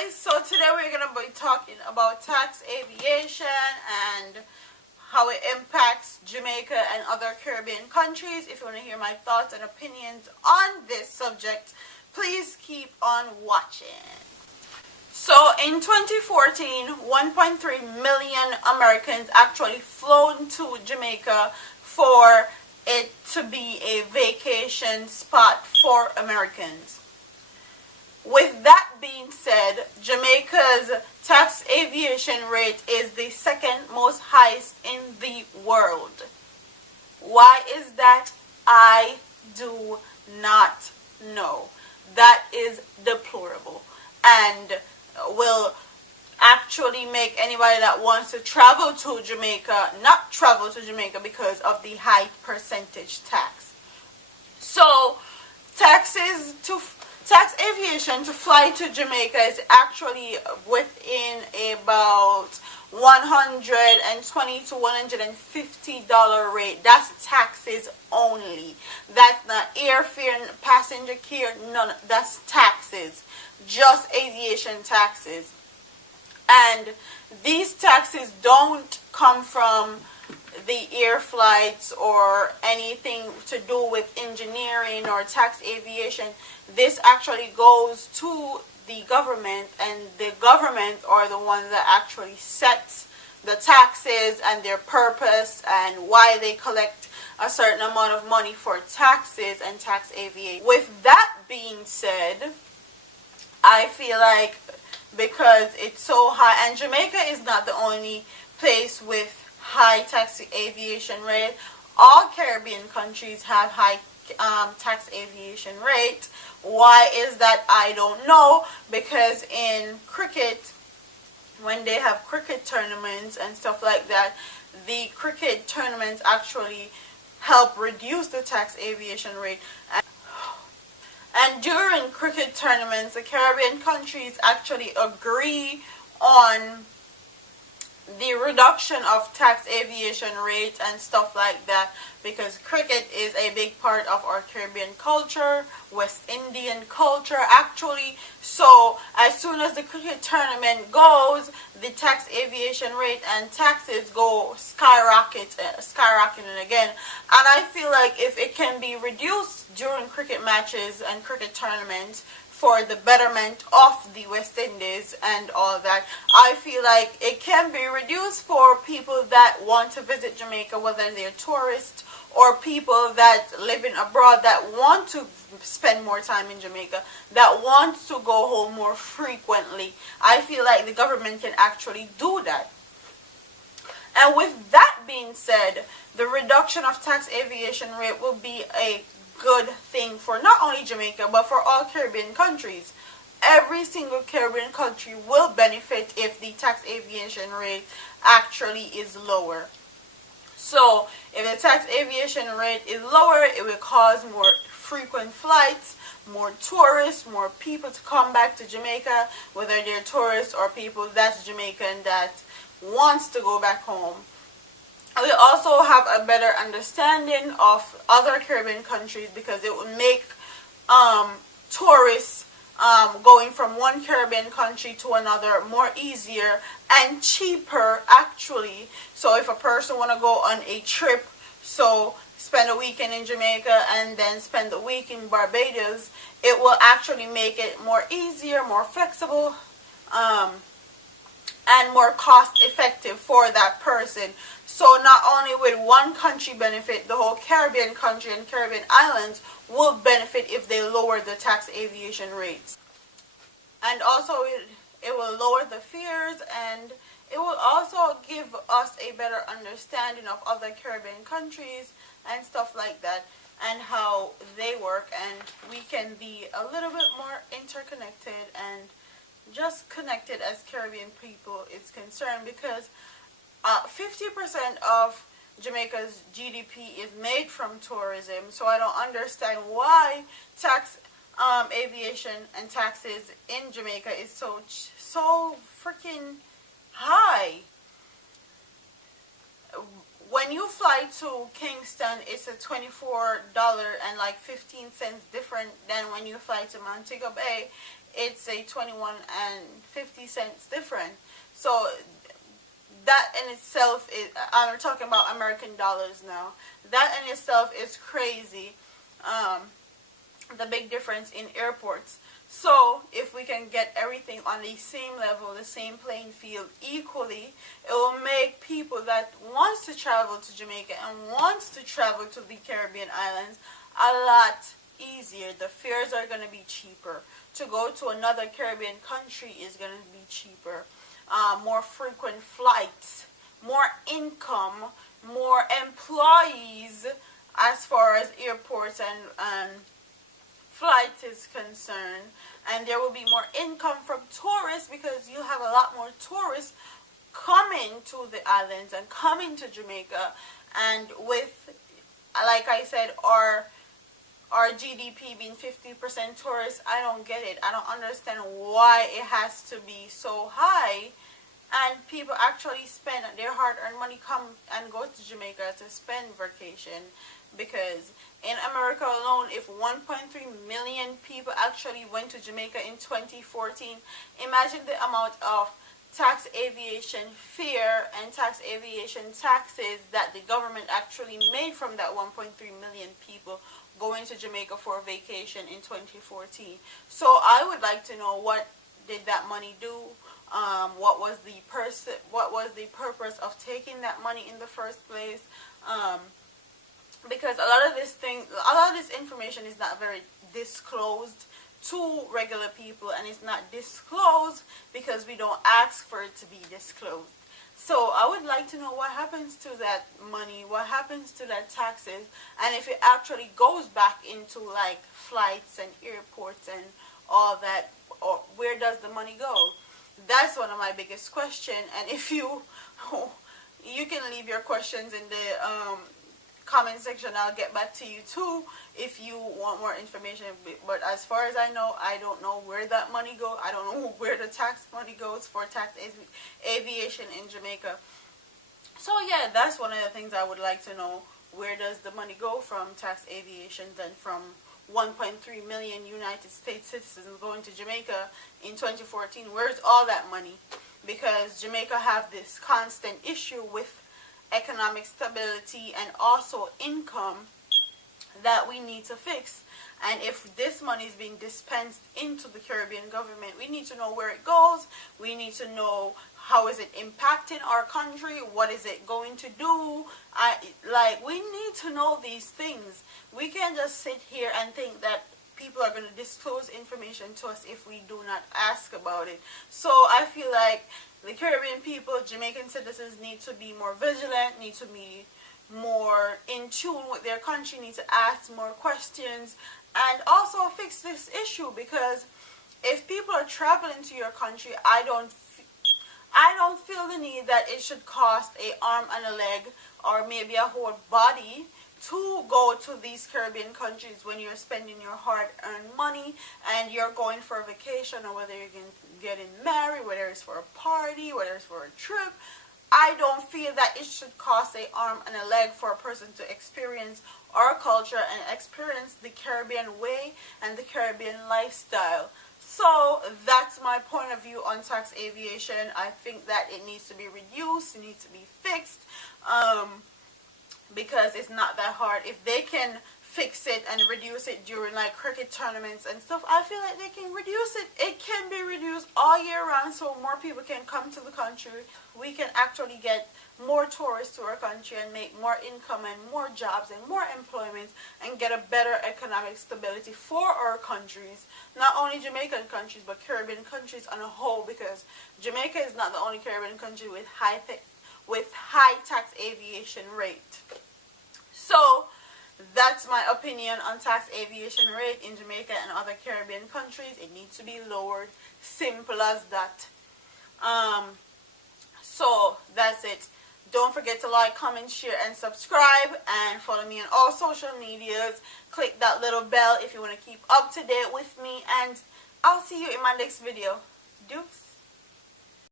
guys, so today we're going to be talking about tax aviation and how it impacts Jamaica and other Caribbean countries. If you want to hear my thoughts and opinions on this subject, please keep on watching. So in 2014, 1.3 million Americans actually flown to Jamaica for it to be a vacation spot for Americans. With that being said, Jamaica's tax aviation rate is the second most highest in the world. Why is that? I do not know. That is deplorable and will actually make anybody that wants to travel to Jamaica not travel to Jamaica because of the high percentage tax. So tax aviation to fly to Jamaica is actually within about $120 to $150 rate. That's taxes only. That's not airfare, passenger care, none. That's taxes. Just aviation taxes. And these taxes don't come from the air flights or anything to do with engineering or tax aviation. This actually goes to the government, and the government are the ones that actually sets the taxes and their purpose and why they collect a certain amount of money for taxes and tax aviation. With that being said, I feel like because it's so high, and Jamaica is not the only place with high tax aviation rate. All Caribbean countries have high tax aviation rate. Why is that? I don't know, because in cricket, when they have cricket tournaments and stuff like that, the cricket tournaments actually help reduce the tax aviation rate. And during cricket tournaments, the Caribbean countries actually agree on the reduction of tax aviation rates and stuff like that, because cricket is a big part of our Caribbean culture, West Indian culture actually. So as soon as the cricket tournament goes, the tax aviation rate and taxes go skyrocketing again. And I feel like if it can be reduced during cricket matches and cricket tournaments for the betterment of the West Indies and all that, I feel like it can be reduced for people that want to visit Jamaica, whether they're tourists or people that living abroad that want to spend more time in Jamaica, that want to go home more frequently. I feel like the government can actually do that. And with that being said, the reduction of tax aviation rate will be a good thing for not only Jamaica but for all Caribbean countries. Every single Caribbean country will benefit if the tax aviation rate actually is lower. So if the tax aviation rate is lower, it will cause more frequent flights, more tourists, more people to come back to Jamaica, whether they're tourists or people that's Jamaican that wants to go back home. We also have a better understanding of other Caribbean countries, because it would make tourists going from one Caribbean country to another more easier and cheaper actually. So if a person want to go on a trip, so spend a weekend in Jamaica and then spend the week in Barbados, it will actually make it more easier, more flexible, and more cost effective for that person. So not only will one country benefit, the whole Caribbean country and Caribbean islands will benefit if they lower the tax aviation rates. And also it will lower the fears, and it will also give us a better understanding of other Caribbean countries and stuff like that, and how they work, and we can be a little bit more interconnected and just connected as Caribbean people is concerned, because 50% of Jamaica's GDP is made from tourism. So I don't understand why tax aviation and taxes in Jamaica is so freaking high. when you fly to Kingston, it's a $24 and like 15 cents different than when you fly to Montego Bay. It's a 21 and 50 cents different. So that in itself is, I'm talking about American dollars now. That in itself is crazy. The big difference in airports. So if we can get everything on the same level, the same playing field equally, it will make people that wants to travel to Jamaica and wants to travel to the Caribbean islands a lot easier. The fares are going to be cheaper. To go to another Caribbean country is going to be cheaper. More frequent flights, more income, more employees as far as airports and flights is concerned, and there will be more income from tourists because you have a lot more tourists coming to the islands and coming to Jamaica. And with, like I said, our GDP being 50% tourists, I don't get it. I don't understand why it has to be so high. And people actually spend their hard-earned money, come and go to Jamaica to spend vacation. Because in America alone, if 1.3 million people actually went to Jamaica in 2014, imagine the amount of tax aviation fare and tax aviation taxes that the government actually made from that 1.3 million people going to Jamaica for a vacation in 2014. So I would like to know, what did that money do? What was the purpose of taking that money in the first place? Because a lot of this information is not very disclosed to regular people, and it's not disclosed because we don't ask for it to be disclosed. So I would like to know what happens to that money, what happens to that taxes, and if it actually goes back into like flights and airports and all that, or where does the money go? That's one of my biggest questions. And if you can leave your questions in the comment section. I'll get back to you too if you want more information. But as far as I know, I don't know where that money goes. I don't know where the tax money goes for tax aviation in Jamaica. So yeah, that's one of the things I would like to know. Where does the money go from tax aviation and from 1.3 million United States citizens going to Jamaica in 2014? Where's all that money? Because Jamaica have this constant issue with economic stability and also income that we need to fix. And if this money is being dispensed into the Caribbean government, we need to know where it goes. We need to know how is it impacting our country. What is it going to do? We need to know these things. We can't just sit here and think that people are going to disclose information to us if we do not ask about it. So I feel like the Caribbean people, Jamaican citizens, need to be more vigilant, need to be more in tune with their country, need to ask more questions, and also fix this issue. Because if people are traveling to your country, I don't feel the need that it should cost an arm and a leg or maybe a whole body to go to these Caribbean countries when you're spending your hard-earned money and you're going for a vacation, or whether you're getting married, whether it's for a party, whether it's for a trip. I don't feel that it should cost an arm and a leg for a person to experience our culture and experience the Caribbean way and the Caribbean lifestyle. So that's my point of view on tax aviation. I think that it needs to be reduced, it needs to be fixed, because it's not that hard. If they can fix it and reduce it during like cricket tournaments and stuff, I feel like they can reduce it. It can be reduced all year round so more people can come to the country. We can actually get more tourists to our country and make more income and more jobs and more employment and get a better economic stability for our countries. Not only Jamaican countries, but Caribbean countries on a whole, because Jamaica is not the only Caribbean country with high tax aviation rate. So that's my opinion on tax aviation rate in Jamaica and other Caribbean countries. It needs to be lowered. Simple as that. So that's it. Don't forget to like, comment, share, and subscribe. And follow me on all social medias. Click that little bell if you want to keep up to date with me. And I'll see you in my next video. Deuce.